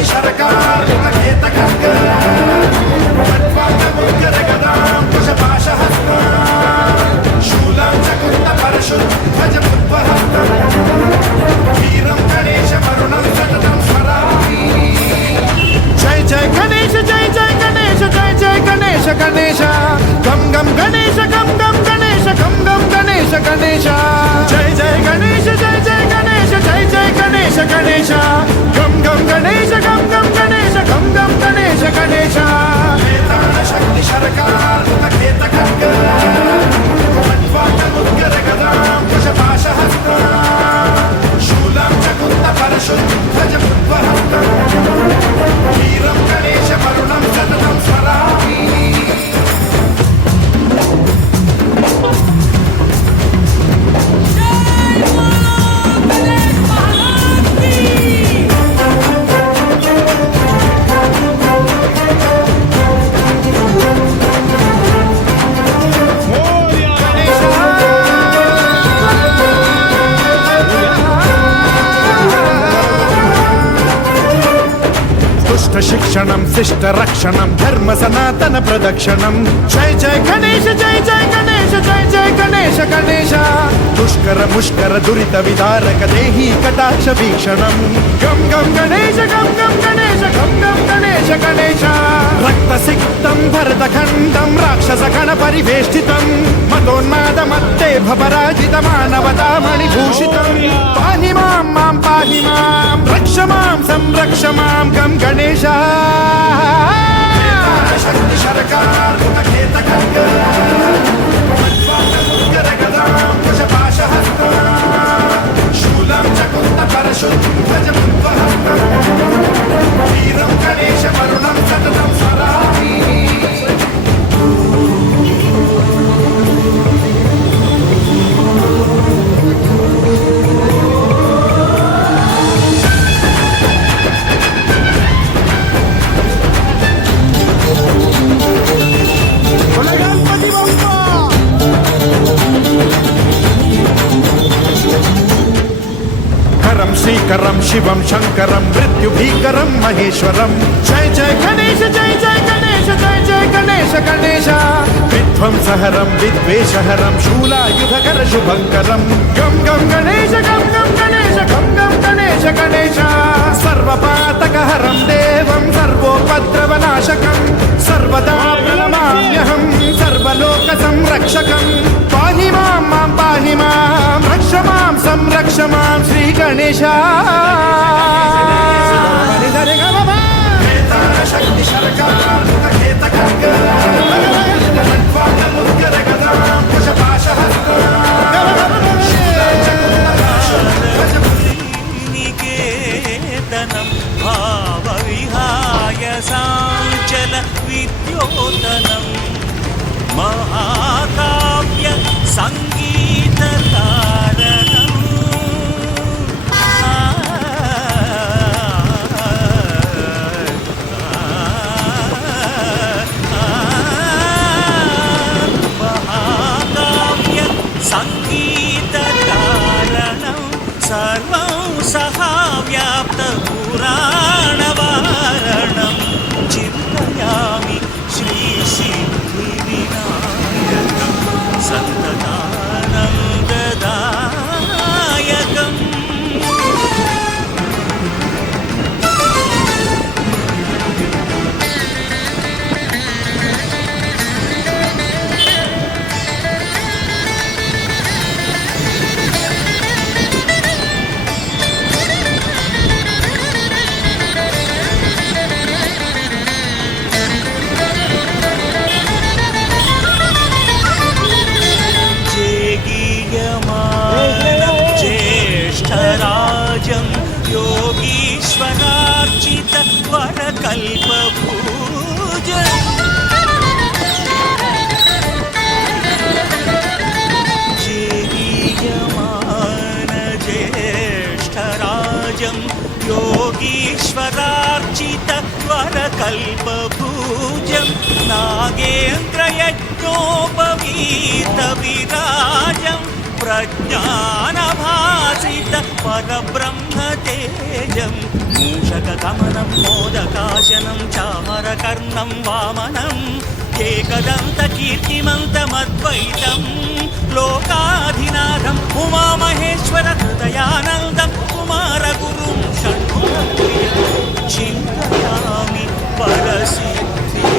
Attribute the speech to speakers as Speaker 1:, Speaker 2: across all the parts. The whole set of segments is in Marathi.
Speaker 1: మోడీ సర్కార్ కేత శూలాంచకుండ పరశుద్ధ భజ పుత్వహస్త వీరం గణేశ వరుణం సతతం స్మరామి జై జై గణేశ జై జై గణేశ జై జై గణేశ గణేశ గం గం గణేశ గం గం గణేశ గం గం గణేశ గణేశ జై జై గణేశ జై జై గణేశ గణేశ గణేశ. గం గం గణేశ గం గం గణేశ. గం గం గణేశ గణేశ. दुष्ट शिक्षणं शिष्ट रक्षणं धर्म सनातन प्रदक्षिणं। जय जय गणेश जय जय गणेश जय जय गणेश गणेश। दुष्कर मुष्कर दुरित विदारक देही कटाक्ष वीक्षणं। गम गम गणेश गम गम गणेश गम गम गणेश गणेश। रक्तसिक्तं భరతఖండం రాక్షస గణ పరివేష్టితం మతోన్మాదమత్తే భపరాజిత మానవతామణిభూషితం పాహి మాం మాం పాహి మాం రక్ష మాం సంరక్ష మాం గం గణేశ శక్తి శరకార్ శూలం చకుంద వీరం గణేశ श्रीकरं शिवं शङ्करं मृत्युभीकरं महेश्वरं। जय जय गणेश जय जय गणेश जय जय गणेश गणेश। विध्वंसहरं विद्वेषहरं शूलायुधकर शुभङ्करं। गं गं गणेश गं गं गणेश गं गं गणेश गणेश। सर्वपातकहरं देवं सर्वोपद्रवनाशकं
Speaker 2: సంరక్ష శ్రీ గణేశ. శక్తి మహాకావ్య సంగీ नागेन्द्रयज्ञोपवीतविराजं प्रज्ञानभासित परब्रह्म तेजं मूषकगमनं मोदकाशनं चामरकर्णं वामनम् एकदन्तकीर्तिमन्तमद्वैतं लोकाधिनाथम् उमामहेश्वर हृदयानन्दं कुमारगुरुं षण्मुखप्रियं चिन्तयामि परसिद्धिविनायकम्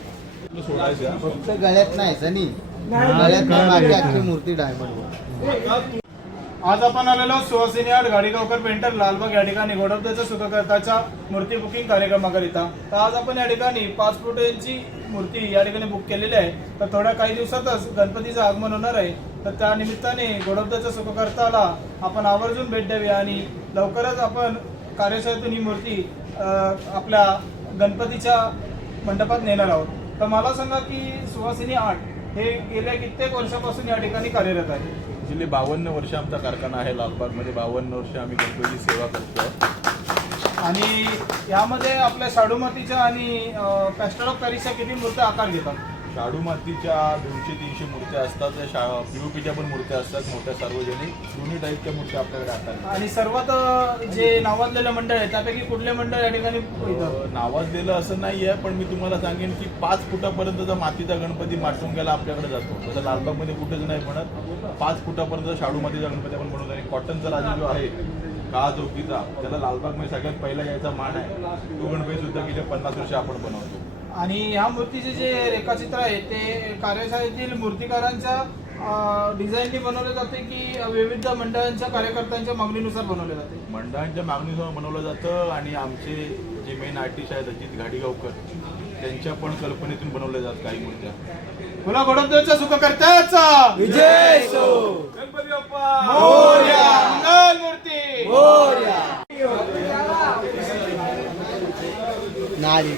Speaker 3: फक्त गळ्यात नाही सनी गळ्यात नाही बाकी अख्खी मूर्ती डायमंड
Speaker 4: आज आपण आलेलो सुहासिनी आठ गाडीगावकर पेंटर लालबाग या ठिकाणी. गोडबद्याच्या सुखकर्ताच्या मूर्ती बुकिंग कार्यक्रमाकरिता. तर आज आपण या ठिकाणी पाच फुटांची मूर्ती या ठिकाणी बुक केलेली आहे. तर थोड्या काही दिवसातच गणपतीचं आगमन होणार आहे. तर त्या निमित्ताने गोडबद्याच्या सुखकर्ताला आपण आवर्जून भेट द्यावी आणि लवकरच आपण कार्यशाळेतून ही मूर्ती अं, आपल्या गणपतीच्या मंडपात नेणार आहोत. तर मला सांगा की सुहासिनी आठ हे गेल्या कित्येक वर्षापासून या ठिकाणी कार्यरत आहे.
Speaker 5: ॲक्च्युली बावन्न वर्ष आमचा कारखाना आहे लालबागमध्ये बावन्न वर्ष आम्ही गणपतीची सेवा करतो
Speaker 4: आणि यामध्ये आपल्या शाडूमातीच्या आणि पॅस्टर ऑफ पॅरिसच्या किती मूर्त्या आकार घेतात?
Speaker 5: शाडू मातीच्या दोनशे तीनशे मूर्त्या असतात. शा पीओपीच्या पण मूर्त्या असतात मोठ्या सार्वजनिक. दोन्ही टाईपच्या मूर्त्या आपल्याकडे असतात
Speaker 4: आणि सर्वात जे नावाजलेलं मंडळ आहे त्यापैकी कुठले मंडळ या ठिकाणी
Speaker 5: नावाजलेलं असं नाही आहे पण मी तुम्हाला सांगेन की पाच फुटापर्यंतचा मातीचा गणपती माटुंग्याला आपल्याकडे जातो तसं लालबागमध्ये कुठेच नाही म्हणत पाच फुटापर्यंत शाडू मातीचा गणपती आपण बनवतो. आणि कॉटनचा राजा जो आहे का चौकीचा त्याला लालबागमध्ये सगळ्यात पहिला यायचा मान आहे. तो गणपती सुद्धा गेले पन्नास वर्ष आपण बनवतो.
Speaker 4: आणि ह्या मूर्तीचे जे रेखाचित्र आहे ते कार्यशाळेतील मूर्तिकारांच्या डिझाईननी बनवले जाते की विविध मंडळांच्या कार्यकर्त्यांच्या मागणीनुसार बनवले जाते?
Speaker 5: मंडळांच्या मागणीसह बनवलं जातं आणि आमचे जे मेन आर्टिस्ट आहेत अजित घाडीगावकर त्यांच्या पण कल्पनेतून बनवल्या जातात काही मूर्त्या.
Speaker 4: तुला गोडबदेवच्या सुखकर्त्याचा!
Speaker 3: विजय सो!
Speaker 4: गणपती बाप्पा! मोरया! मंगल मूर्ती!
Speaker 3: नाही